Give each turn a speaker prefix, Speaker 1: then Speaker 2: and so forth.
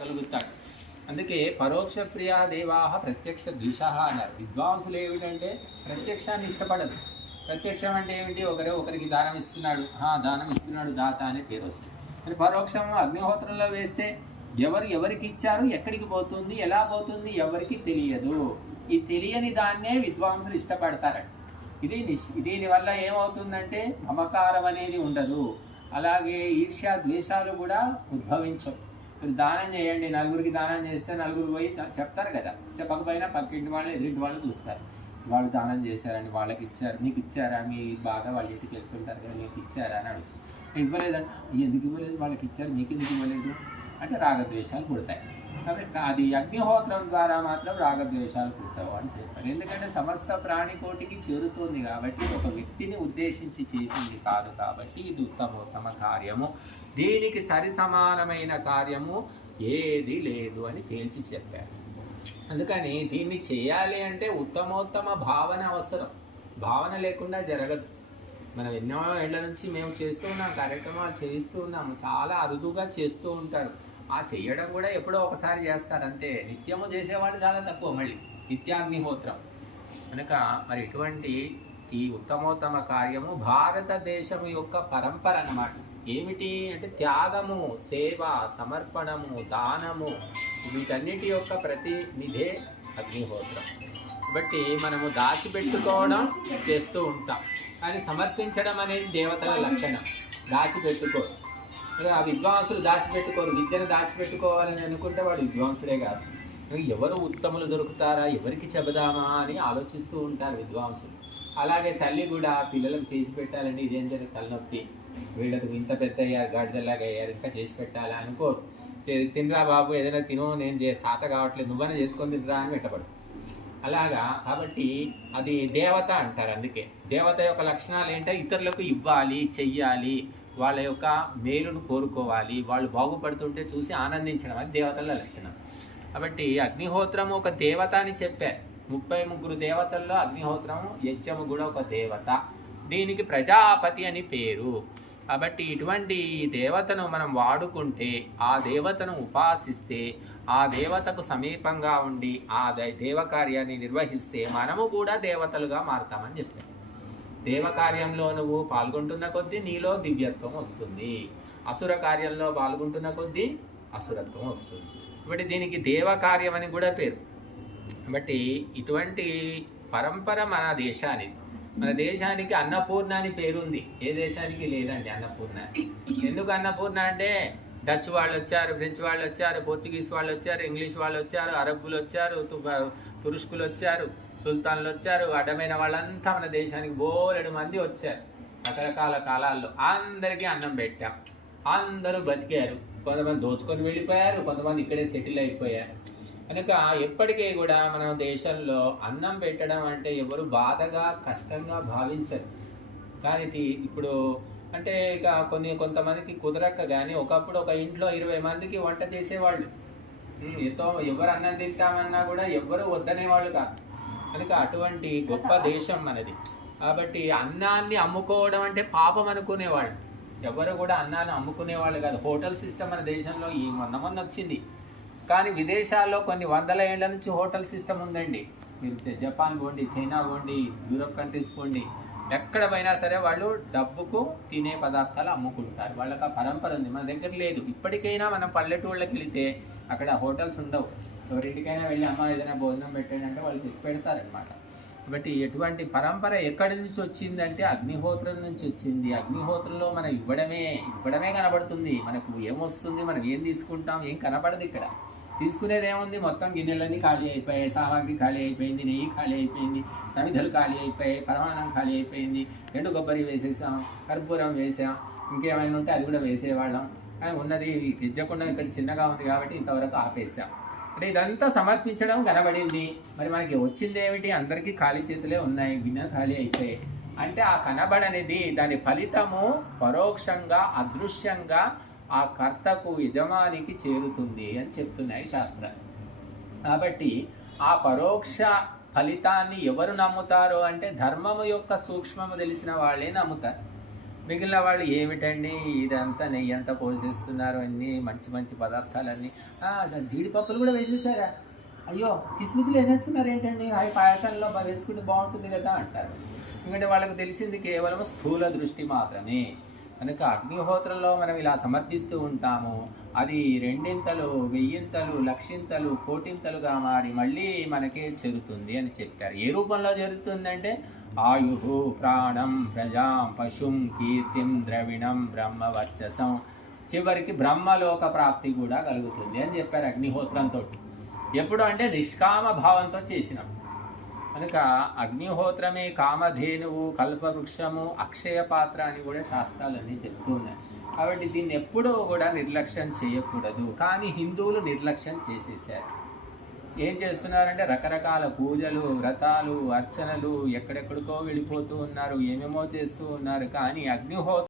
Speaker 1: కలుగుతాడు. అందుకే పరోక్ష ప్రియా దేవాహ ప్రత్యక్ష ద్విష అన్నారు. విద్వాంసులు ఏమిటంటే ప్రత్యక్షాన్ని ఇష్టపడదు ప్రత్యక్షం అంటే ఏమిటి? ఒకరే ఒకరికి దానం ఇస్తున్నాడు. దానం ఇస్తున్నాడు దాత అనే పేరు వస్తుంది. మరి పరోక్షం అగ్నిహోత్రంలో వేస్తే ఎవరు ఎవరికి ఇచ్చారు? ఎక్కడికి పోతుంది? ఎలా పోతుంది? ఎవరికి తెలియదు. ఈ తెలియని దాన్నే విద్వాంసులు ఇష్టపడతారట. ఇది దీనివల్ల ఏమవుతుందంటే మమకారం అనేది ఉండదు. అలాగే ఈర్ష్యా ద్వేషాలు కూడా ఉద్భవించవు. మీరు దానం చేయండి నలుగురికి దానం చేస్తే నలుగురు పోయి చెప్తారు కదా. చెప్పకపోయినా పక్కింటి వాళ్ళు ఎదురింటి వాళ్ళు చూస్తారు. వాళ్ళు దానం చేశారని వాళ్ళకి ఇచ్చారు నీకు ఇచ్చారా మీ బాగా వాళ్ళ ఇంటికి వెళ్తుంటారు కదా నీకు ఇచ్చారా అని అడుగుతారు. ఇవ్వలేదండి ఎందుకు ఇవ్వలేదు? వాళ్ళకి ఇచ్చారు నీకు ఎందుకు ఇవ్వలేదు? అంటే రాగద్వేషాలు పుడతాయి. అది అగ్నిహోత్రం ద్వారా మాత్రం రాగద్వేషాలు పుట్టవు అని చెప్పారు. ఎందుకంటే సమస్త ప్రాణికోటికి చేరుతోంది కాబట్టి ఒక వ్యక్తిని ఉద్దేశించి చేసింది కాదు కాబట్టి ఇది ఉత్తమోత్తమ కార్యము. దీనికి సరి సమానమైన కార్యము ఏది లేదు అని తేల్చి చెప్పారు. అందుకని దీన్ని చేయాలి అంటే ఉత్తమోత్తమ భావన అవసరం. భావన లేకుండా జరగదు. మనం ఎన్నో ఏళ్ళ నుంచి మేము చేస్తూ ఉన్నాం కార్యక్రమాలు చేస్తూ ఉన్నాము చాలా అరుదుగా చేస్తూ ఉంటారు. ఆ చెయ్యడం కూడా ఎప్పుడో ఒకసారి చేస్తారు అంతే. నిత్యము చేసేవాళ్ళు చాలా తక్కువ మళ్ళీ. నిత్యాగ్నిహోత్రం. కనుక మరి ఇటువంటి ఈ ఉత్తమోత్తమ కార్యము భారతదేశం యొక్క పరంపర అన్నమాట. ఏమిటి అంటే త్యాగము సేవ సమర్పణము దానము వీటన్నిటి యొక్క ప్రతినిధే అగ్నిహోత్రం. కాబట్టి మనము దాచిపెట్టుకోవడం చేస్తూ ఉంటాం. కానీ సమర్పించడం అనేది దేవతల లక్షణం. దాచిపెట్టుకోరు. ఆ విద్వాంసులు దాచిపెట్టుకోరు. విద్యను దాచిపెట్టుకోవాలని అనుకుంటే వాడు విద్వాంసుడే కాదు. ఎవరు ఉత్తములు దొరుకుతారా? ఎవరికి చెబుదామా అని ఆలోచిస్తూ ఉంటారు విద్వాంసులు. అలాగే తల్లి కూడా పిల్లలకు చేసి పెట్టాలండి ఇదేం జరిగింది తలనొప్పి. వీళ్ళకు ఇంత పెద్ద అయ్యారు గాడిదలాగా అయ్యారు ఇంకా చేసి పెట్టాలా అనుకోరు తినరా బాబు ఏదైనా తినో నేను చే చాత కావట్లేదు నువ్వనే చేసుకొని తినరా అని పెట్టబడు అలాగా కాబట్టి అది దేవత అంటారు అందుకే. దేవత యొక్క లక్షణాలు ఏంటంటే ఇతరులకు ఇవ్వాలి చెయ్యాలి. వాళ్ళ యొక్క మేలును కోరుకోవాలి. వాళ్ళు బాగుపడుతుంటే చూసి ఆనందించడం అది దేవతల లక్షణం. కాబట్టి అగ్నిహోత్రము ఒక దేవత అని చెప్పారు ముప్పై ముగ్గురు దేవతల్లో అగ్నిహోత్రము యజ్ఞము కూడా ఒక దేవత. దీనికి ప్రజాపతి అని పేరు. కాబట్టి ఇటువంటి దేవతను మనం వాడుకుంటే ఆ దేవతను ఉపాసిస్తే ఆ దేవతకు సమీపంగా ఉండి ఆ దేవకార్యాన్ని నిర్వహిస్తే మనము కూడా దేవతలుగా మారుతామని చెప్పారు. దేవకార్యంలో నువ్వు పాల్గొంటున్న కొద్దీ నీలో దివ్యత్వం వస్తుంది. అసుర కార్యంలో పాల్గొంటున్న కొద్దీ అసురత్వం వస్తుంది. కాబట్టి దీనికి దేవకార్యం అని కూడా పేరు. కాబట్టి ఇటువంటి పరంపర మన దేశానికి మన దేశానికి అన్నపూర్ణ అని పేరుంది. ఏ దేశానికి? లేదండి అన్నపూర్ణ. ఎందుకు అన్నపూర్ణ అంటే డచ్ వాళ్ళు వచ్చారు ఫ్రెంచ్ వాళ్ళు వచ్చారు పోర్చుగీస్ వాళ్ళు వచ్చారు ఇంగ్లీష్ వాళ్ళు వచ్చారు అరబ్బులు వచ్చారు తురుష్కులు వచ్చారు. సుల్తాన్లు వచ్చారు అడ్డమైన వాళ్ళంతా మన దేశానికి బోలెడు మంది వచ్చారు. రకరకాల కాలాల్లో అందరికీ అన్నం పెట్టాం. అందరూ బతికారు. కొంతమంది దోచుకొని వెళ్ళిపోయారు కొంతమంది ఇక్కడే సెటిల్ అయిపోయారు. కనుక ఎప్పటికీ కూడా మన దేశంలో అన్నం పెట్టడం అంటే ఎవరు బాధగా కష్టంగా భావించరు. కానీ ఇప్పుడు అంటే ఇక కొన్ని కొంతమందికి కుదరక కానీ ఒకప్పుడు ఒక ఇంట్లో ఇరవై మందికి వంట చేసేవాళ్ళు. ఎంతో ఎవరు అన్నం తింటామన్నా కూడా ఎవరు వద్దనేవాళ్ళు కాదు. కనుక అటువంటి గొప్ప దేశం మనది కాబట్టి అన్నాన్ని అమ్ముకోవడం అంటే పాపం అనుకునేవాళ్ళు. ఎవరు కూడా అన్నాన్ని అమ్ముకునేవాళ్ళు కాదు. హోటల్ సిస్టమ్ మన దేశంలో ఈ మొన్న మొన్న వచ్చింది. కానీ విదేశాల్లో కొన్ని వందల ఏళ్ళ నుంచి హోటల్ సిస్టమ్ ఉందండి. మీరు జపాన్ పోండి చైనా పోండి యూరోప్ కంట్రీస్ పోండి. ఎక్కడ పోయినా సరే వాళ్ళు డబ్బుకు తినే పదార్థాలు అమ్ముకుంటారు. వాళ్ళకి ఆ పరంపర ఉంది. మన దగ్గర లేదు. ఇప్పటికైనా మనం పల్లెటూళ్ళకి వెళితే అక్కడ హోటల్స్ ఉండవు. ఎవరింటికైనా వెళ్ళి అమ్మ ఏదైనా భోజనం పెట్టండి అంటే వాళ్ళు తెచ్చి పెడతారనమాట కాబట్టి ఎటువంటి పరంపర ఎక్కడి నుంచి వచ్చిందంటే అగ్నిహోత్రం నుంచి వచ్చింది. అగ్నిహోత్రంలో మనం ఇవ్వడమే ఇవ్వడమే కనబడుతుంది. మనకు ఏమొస్తుంది మనం ఏం తీసుకుంటాం ఏం కనబడదు ఇక్కడ. తీసుకునేది ఏముంది మొత్తం గిన్నెలన్నీ ఖాళీ అయిపోయాయి. సామాగ్రి ఖాళీ అయిపోయింది నెయ్యి ఖాళీ అయిపోయింది సమిధలు ఖాళీ అయిపోయాయి పరమాణం ఖాళీ అయిపోయింది రెండు కొబ్బరి వేసేసాం కర్పూరం వేసాం ఇంకేమైనా ఉంటే అది కూడా వేసేవాళ్ళం. కానీ ఉన్నది తెచ్చకుండా ఇక్కడ చిన్నగా ఉంది కాబట్టి ఇంతవరకు ఆపేసాం. అంటే ఇదంతా సమర్పించడం కనబడింది. మరి మనకి వచ్చింది ఏమిటి? అందరికీ ఖాళీ చేతులే ఉన్నాయి. గిన్నె ఖాళీ అయితే. అంటే ఆ కనబడనిది దాని ఫలితము పరోక్షంగా అదృశ్యంగా ఆ కర్తకు యజమానికి చేరుతుంది అని చెప్తున్నాయి శాస్త్రాలు. కాబట్టి ఆ పరోక్ష ఫలితాన్ని ఎవరు నమ్ముతారు? అంటే ధర్మము యొక్క సూక్ష్మము తెలిసిన వాళ్ళే నమ్ముతారు. మిగిలిన వాళ్ళు ఏమిటండి? ఇదంతా నెయ్యి అంతా పోసేస్తున్నారు అన్నీ మంచి మంచి పదార్థాలన్నీ. జీడిపప్పులు కూడా వేసేసారా? అయ్యో కిస్మిస్లు వేసేస్తున్నారు ఏంటండి? అవి పాయసంలో వేసుకుంటే బాగుంటుంది కదా అంటారు. ఎందుకంటే వాళ్ళకి తెలిసింది కేవలం స్థూల దృష్టి మాత్రమే. కనుక అగ్నిహోత్రంలో మనం ఇలా సమర్పిస్తూ ఉంటాము. అది రెండింతలు వెయ్యింతలు లక్షింతలు కోటింతలుగా మారి మళ్ళీ మనకే చెరుతుంది అని చెప్పారు. ఏ రూపంలో జరుగుతుందంటే ఆయు ప్రాణం ప్రజాం పశుం కీర్తిం ద్రవిణం బ్రహ్మ వర్చసం చివరికి బ్రహ్మలోక ప్రాప్తి కూడా కలుగుతుంది అని చెప్పారు అగ్నిహోత్రంతో. ఎప్పుడు అంటే నిష్కామ భావంతో చేసినాం. కనుక అగ్నిహోత్రమే కామధేనువు కల్పవృక్షము అక్షయ పాత్ర అని కూడా శాస్త్రాలన్నీ చెప్తూ ఉన్నాయి. కాబట్టి దీన్ని ఎప్పుడూ కూడా నిర్లక్ష్యం చేయకూడదు. కానీ హిందువులు నిర్లక్ష్యం చేసేసారు. ఏం చేస్తున్నారంటే రకరకాల పూజలు వ్రతాలు అర్చనలు ఎక్కడెక్కడికో వెళ్ళిపోతూ ఉన్నారు ఏమేమో చేస్తూ ఉన్నారు. కానీ అగ్నిహోత్ర